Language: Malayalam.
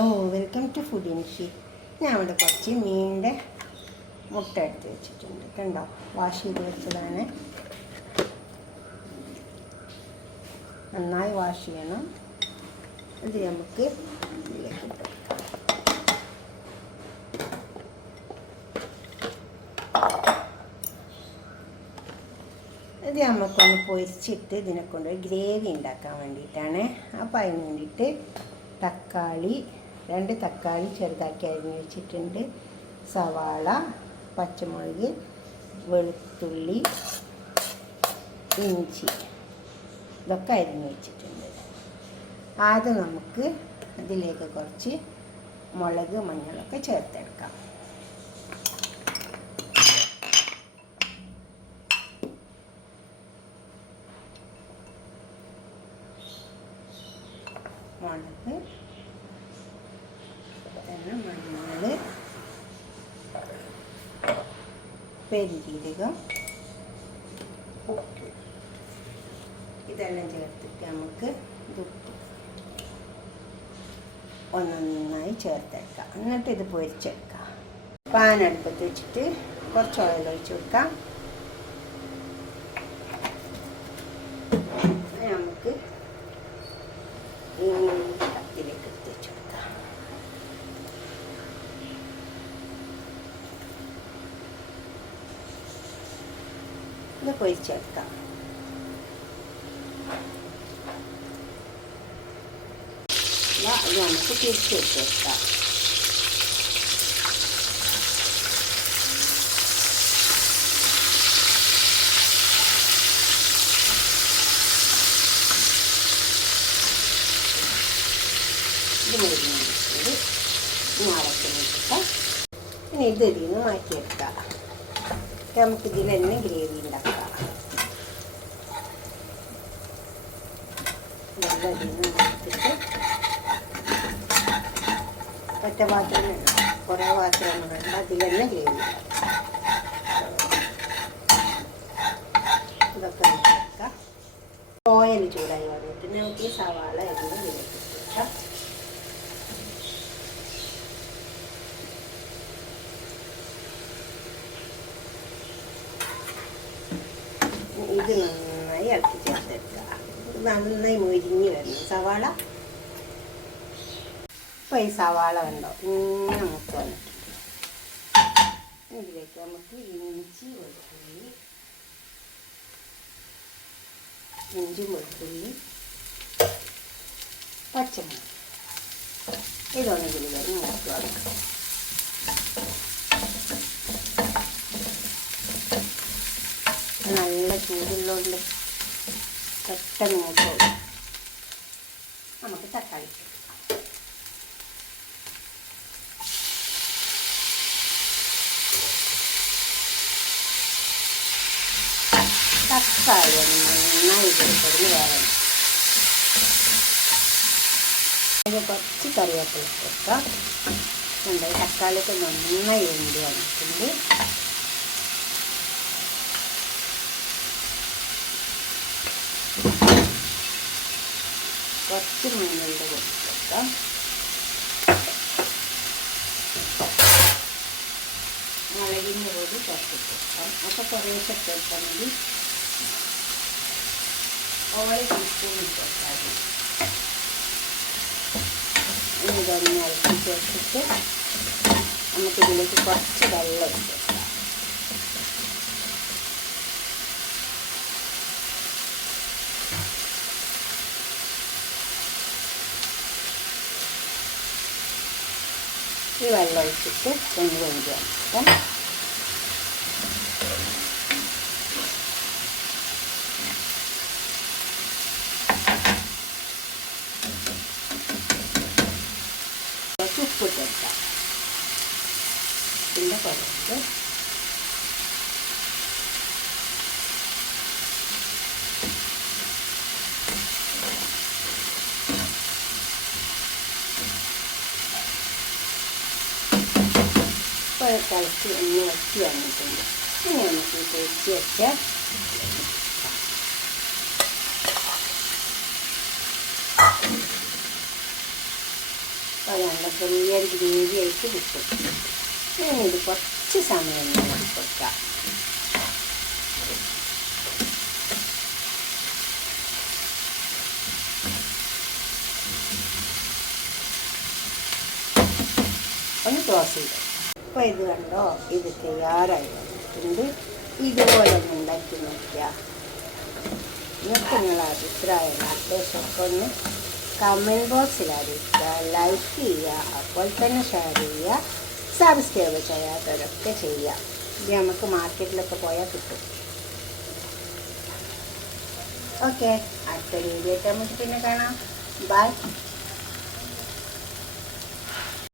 Welcome to food ഇൻഷി. ഞാൻ ഇവിടെ കുറച്ച് മീനിൻ്റെ മുട്ട എടുത്ത് വെച്ചിട്ടുണ്ട്. കണ്ടോ, വാഷ് ചെയ്ത് വെച്ചതാണ്. നന്നായി വാഷ് ചെയ്യണം. ഇത് നമുക്ക് ഇതിലേക്ക് ഇട്ട് വെക്കാം. ഇത് നമുക്കൊന്ന് പൊരിച്ചിട്ട് ഇതിനെ കൊണ്ട് ഗ്രേവി ഉണ്ടാക്കാൻ വേണ്ടിയിട്ടാണ്. അപ്പോൾ അതിന് വേണ്ടിയിട്ട് രണ്ട് തക്കാളി ചെറുതാക്കി അരിഞ്ഞ് വെച്ചിട്ടുണ്ട്. സവാള, പച്ചമുളക്, വെളുത്തുള്ളി, ഇഞ്ചി ഇതൊക്കെ അരിഞ്ഞ് വെച്ചിട്ടുണ്ട്. ആദ്യം നമുക്ക് ഇതിലേക്ക് കുറച്ച് മുളക്, മഞ്ഞളൊക്കെ ചേർത്തെടുക്കാം. മുളക്, മഞ്ഞൾ, പെരുംജീരകം, ഉപ്പ് ഇതെല്ലാം ചേർത്തിട്ട് നമുക്ക് ഒന്നൊന്നായി ചേർത്തെടുക്കാം. എന്നിട്ട് ഇത് പൊരിച്ചെടുക്കാം. പാൻ അടുപ്പത്ത് വെച്ചിട്ട് കുറച്ച് ഓയിൽ ഒഴിച്ച് കൊടുക്കാം. നമുക്ക് ഇതിലേക്ക് എടുത്ത് വെച്ച് കൊടുക്കാം. ഇത് പൊരിച്ചെടുക്കാം. അത് നമുക്ക് തിരിച്ച് വെച്ചെടുക്കാം. ഇത് മുരിഞ്ഞത് അടച്ചിട്ട് ഇനി ഇത് ഇതിൽ നിന്ന് മാറ്റിയെടുക്കാം. നമുക്കിതിൽ തന്നെ ഗ്രേവി ഉണ്ടാക്കാം. ഇതെല്ലാം ഇതിൽ നിന്ന് മാറ്റിയിട്ട് ഒറ്റ പാത്രം വേണം, കുറേ പാത്രമൊന്നും വേണ്ട. അതിൽ തന്നെ ഗ്രേവി ഉണ്ടാക്കാം. ഇതൊക്കെ ഉണ്ടാക്കാം. ഓയിൽ ചൂടായി വന്നിട്ട് നമുക്ക് ഈ സവാള എല്ലാം ഇതിലേക്ക് ഇട്ടാം. ഇത് നന്നായി ഇളക്കി ചേർത്തെടുക്കുക. ഇത് നന്നായി മൊരിഞ്ഞ് വരണം സവാള. ഇപ്പോൾ ഈ സവാള കണ്ടോ ഇങ്ങനെ നമുക്ക് വന്നിട്ടുണ്ട്. ഇതിലേക്ക് നമുക്ക് ഇഞ്ചി, വെളുത്തുള്ളി, പച്ചമുളക് ഇതൊന്ന് ഇതിൽ വരും നോക്കുക. നല്ല ചൂടുള്ളതുകൊണ്ട് പെട്ടെന്ന് നോക്കുള്ളൂ. നമുക്ക് തക്കാളി ഒന്ന് നന്നായി കൊടുന്ന് വേണം. അതിന് കുറച്ച് കറിവേപ്പില കൊടുക്കാം. തക്കാളിയൊക്കെ നന്നായി വേണ്ടി വന്നിട്ടുണ്ട്. കുറച്ച് മഞ്ഞളുടെ കൊടുക്കാം. മുളകിൻ്റെ പൊടി കുറച്ച് കൊടുക്കാം. അപ്പോൾ കുറേശ്ശെ ചേർത്താൽ മതി. ഓയിൽ ടീസ്പൂൺ ചേർത്താൽ മതി. ഇതൊന്ന് ഇളക്കി ചേർത്തിട്ട് നമുക്കിതിലേക്ക് കുറച്ച് വെള്ളം ഒഴിച്ച് കൊടുക്കാം. ഈ വെള്ളം ഒഴിച്ചിട്ട് ഒന്ന് വെന്ത് വന്നിട്ട് ഉപ്പ് ചേർക്കാം. പിന്നെ കുറച്ച് തിളച്ച് ഒന്ന് വറ്റി വന്നിട്ടുണ്ട്. ഇനി നമുക്ക് പൊരിച്ച് വെച്ച അപ്പോൾ നല്ല ചെറിയൊരു ഗ്രേവി ആയിട്ട് കിട്ടും. ഇനി ഇത് കുറച്ച് സമയം കൊടുക്കാം. ഒന്ന് ക്ലോസ് ചെയ്തു. അപ്പോൾ ഇത് കണ്ടോ, ഇത് തയ്യാറായി വന്നിട്ടുണ്ട്. ഇതുപോലെ ഒന്ന് ഉണ്ടാക്കി നോക്കിയാൽ നിങ്ങൾക്ക് നിങ്ങളുടെ അഭിപ്രായം നിർദ്ദേശമൊക്കെ ഒന്ന് കമൻറ്റ് ബോക്സിൽ അറിയിക്കുക. ലൈക്ക് ചെയ്യുക, അപ്പോൾ തന്നെ ഷെയർ ചെയ്യുക, സബ്സ്ക്രൈബ് ചെയ്യാത്തവരൊക്കെ ചെയ്യുക. ഇത് നമുക്ക് മാർക്കറ്റിലൊക്കെ പോയാൽ കിട്ടും. ഓക്കെ, അടുത്ത വീഡിയോ ആയിട്ട് നമുക്ക് പിന്നെ കാണാം. ബൈ.